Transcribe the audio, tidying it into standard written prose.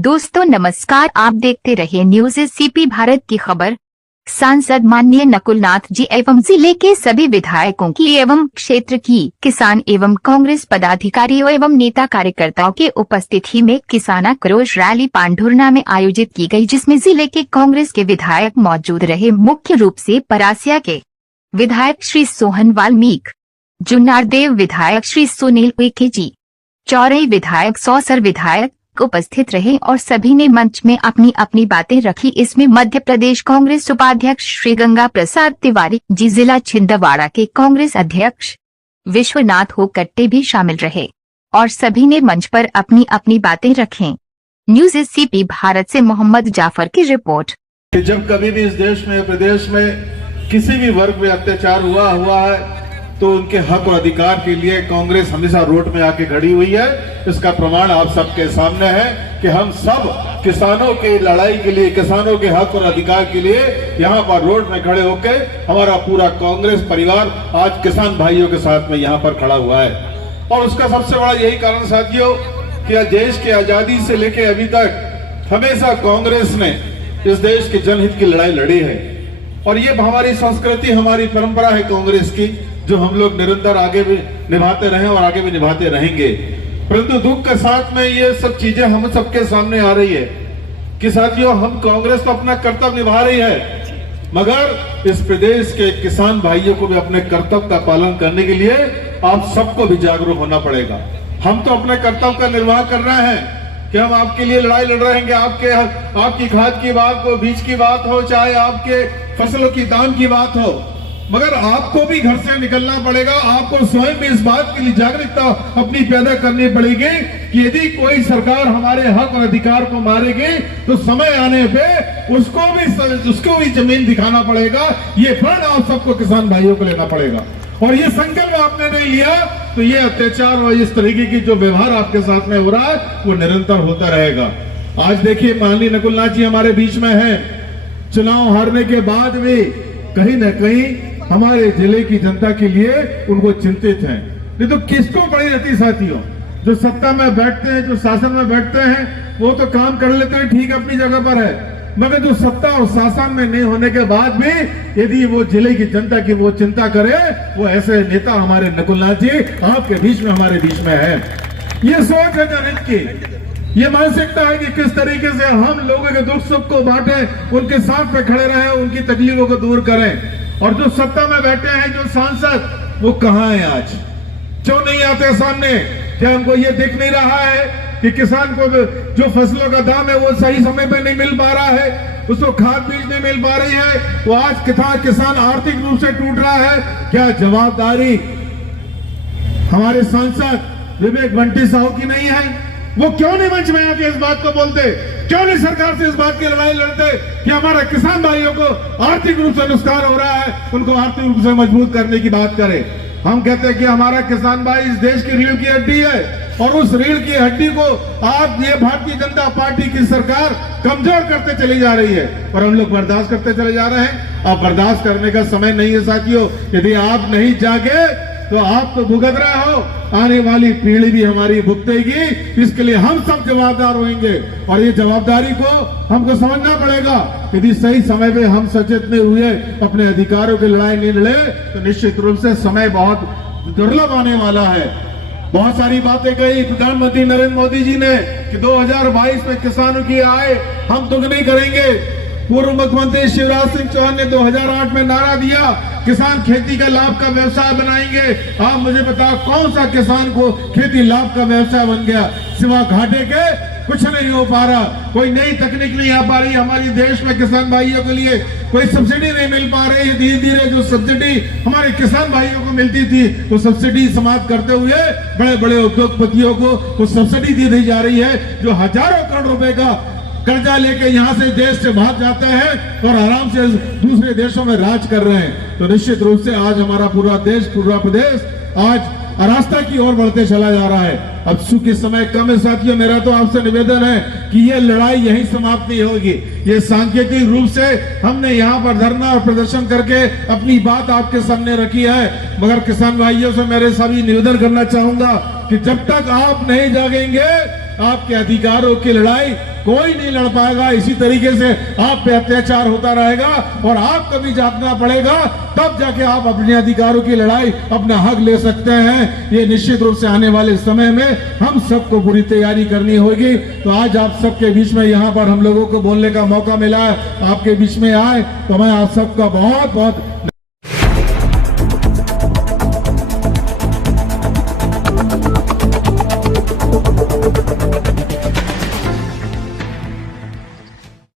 दोस्तों नमस्कार, आप देखते रहे न्यूज सीपी भारत की खबर। सांसद माननीय नकुलनाथ जी एवं जिले के सभी विधायकों की एवं क्षेत्र की किसान एवं कांग्रेस पदाधिकारियों एवं नेता कार्यकर्ताओं के उपस्थिति में किसान आक्रोश रैली पांढुर्ना में आयोजित की गई, जिसमें जिले के कांग्रेस के विधायक मौजूद रहे। मुख्य रूप से परासिया के विधायक श्री सोहन वाल्मीकि, जुन्नारदेव विधायक श्री सुनील उइके जी, चौरई विधायक, सौसर विधायक उपस्थित रहे और सभी ने मंच में अपनी अपनी बातें रखी। इसमें मध्य प्रदेश कांग्रेस उपाध्यक्ष श्री गंगा प्रसाद तिवारी जी, जिला छिंदवाड़ा के कांग्रेस अध्यक्ष विश्वनाथ होकट्टे भी शामिल रहे और सभी ने मंच पर अपनी अपनी बातें रखें। न्यूज सीपी भारत से मोहम्मद जाफर की रिपोर्ट। जब कभी भी इस देश में, प्रदेश में किसी भी वर्ग में अत्याचार हुआ है तो उनके हक और अधिकार के लिए कांग्रेस हमेशा रोड में आके खड़ी हुई है। इसका प्रमाण आप सबके सामने है कि हम सब किसानों की लड़ाई के लिए, किसानों के हक और अधिकार के लिए यहाँ पर रोड में खड़े होके हमारा पूरा कांग्रेस परिवार आज किसान भाइयों के साथ में यहाँ पर खड़ा हुआ है। और उसका सबसे बड़ा यही कारण साथियों कि देश की आजादी से लेके अभी तक हमेशा कांग्रेस ने इस देश के जनहित की लड़ाई लड़ी है और ये हमारी संस्कृति, हमारी परंपरा है कांग्रेस की, जो हम लोग निरंतर आगे भी निभाते रहे और आगे भी निभाते रहेंगे। परंतु दुख के साथ में ये सब चीजें हम सबके सामने आ रही है कि साथियों, हम कांग्रेस तो अपना कर्तव्य निभा रही है, मगर इस प्रदेश के किसान भाइयों को भी अपने कर्तव्य का पालन करने के लिए आप सबको भी जागरूक होना पड़ेगा। हम तो अपने कर्तव्य का निर्वाह कर रहे हैं कि हम आपके लिए लड़ाई लड़ रहे हैं, आपकी खाद की बात हो, बीज की बात हो, चाहे आपके फसलों की दाम की बात हो, मगर आपको भी घर से निकलना पड़ेगा। आपको स्वयं भी इस बात के लिए जागरूकता अपनी पैदा करनी पड़ेगी कि यदि कोई सरकार हमारे हक और अधिकार को मारेगी तो समय आने पे उसको भी जमीन दिखाना पड़ेगा। ये फंड आप सबको किसान भाइयों को लेना पड़ेगा और ये संकल्प आपने नहीं लिया तो ये अत्याचार और इस तरीके की जो व्यवहार आपके साथ में हो रहा है वो निरंतर होता रहेगा। आज देखिए, माननीय नकुलनाथ जी हमारे बीच में है। चुनाव हारने के बाद भी कहीं न कहीं हमारे जिले की जनता के लिए उनको चिंतित हैं। नहीं तो किसको पड़ी रहती साथियों, जो सत्ता में बैठते हैं, जो शासन में बैठते हैं, वो तो काम कर लेते हैं, ठीक अपनी जगह पर है, मगर जो सत्ता और शासन में नहीं होने के बाद भी यदि वो जिले की जनता की वो चिंता करे, वो ऐसे नेता हमारे नकुलनाथ जी आपके बीच में, हमारे बीच में है। ये सोच है जनहित की, ये मानसिकता है कि किस तरीके से हम लोगों के दुख सुख को बांटे, उनके साथ में खड़े रहे, उनकी तकलीफों को दूर करें। और जो सत्ता में बैठे हैं, जो सांसद, वो कहाँ हैं आज, क्यों नहीं आते सामने? क्या हमको ये दिख नहीं रहा है कि किसान को जो फसलों का दाम है वो सही समय पे नहीं मिल पा रहा है, उसको खाद बीज नहीं मिल पा रही है, वो आज किसान आर्थिक रूप से टूट रहा है? क्या जवाबदारी हमारे सांसद विवेक बंटी साहू की नहीं है? वो क्यों नहीं मंच में आके इस बात को बोलते? क्यों नहीं सरकार से इस बात की लड़ाई लड़ते कि हमारे किसान भाइयों को आर्थिक रूप से नुकसान हो रहा है, उनको आर्थिक रूप से मजबूत करने की बात करें? हम कहते हैं कि हमारा किसान भाई इस देश की रीढ़ की हड्डी है और उस रीढ़ की हड्डी को आप, ये भारतीय जनता पार्टी की सरकार कमजोर करते चली जा रही है और हम लोग बर्दाश्त करते चले जा रहे हैं। अब बर्दाश्त करने का समय नहीं है साथियों। यदि आप नहीं जागे तो आप तो भुगत रहे हो, आने वाली पीढ़ी भी हमारी भुगतेगी। इसके लिए हम सब जवाबदार होंगे और ये जवाबदारी को हमको समझना पड़ेगा। यदि सही समय पे हम सचेत नहीं हुए, अपने अधिकारों की लड़ाई नहीं लड़े, तो निश्चित रूप से समय बहुत दुर्लभ आने वाला है। बहुत सारी बातें कही प्रधानमंत्री नरेंद्र मोदी जी ने कि 2022 में किसानों की आय हम दुगनी करेंगे। पूर्व मुख्यमंत्री शिवराज सिंह चौहान ने 2008 में नारा दिया, किसान खेती का लाभ का व्यवसाय बनाएंगे। आप मुझे बताओ, कौन सा किसान को खेती लाभ का व्यवसाय बन गया? सिवा घाटे के कुछ नहीं हो पा रहा। कोई नई तकनीक नहीं आ पा रही हमारे देश में किसान भाइयों के लिए, कोई सब्सिडी नहीं मिल पा रही है। धीरे धीरे जो सब्सिडी हमारे किसान भाइयों को मिलती थी, वो सब्सिडी समाप्त करते हुए बड़े बड़े उद्योगपतियों को वो सब्सिडी दी जा रही है, जो हजारों करोड़ रुपए का कर्जा लेके यहाँ से देश से भाग जाते हैं और आराम से दूसरे देशों में राज कर रहे हैं। तो निश्चित रूप से आज हमारा पूरा देश, पूरा प्रदेश आज अरास्ता की ओर बढ़ते चला जा रहा है। अब चूंकि समय कम है साथियों, मेरा तो आपसे निवेदन है कि ये लड़ाई यहीं समाप्त नहीं होगी। ये सांकेतिक रूप से हमने यहाँ पर धरना और प्रदर्शन करके अपनी बात आपके सामने रखी है, मगर किसान भाइयों से मेरे सभी निवेदन करना चाहूंगा कि जब तक आप नहीं जागेंगे, आपके अधिकारों की लड़ाई कोई नहीं लड़ पाएगा। इसी तरीके से आप पे अत्याचार होता रहेगा और आप कभी जागना पड़ेगा, तब जाके आप अपने अधिकारों की लड़ाई, अपना हक ले सकते हैं। ये निश्चित रूप से आने वाले समय में हम सबको पूरी तैयारी करनी होगी। तो आज आप सबके बीच में यहाँ पर हम लोगों को बोलने का मौका मिला है, आपके बीच में आए तो मैं आप सबका बहुत बहुत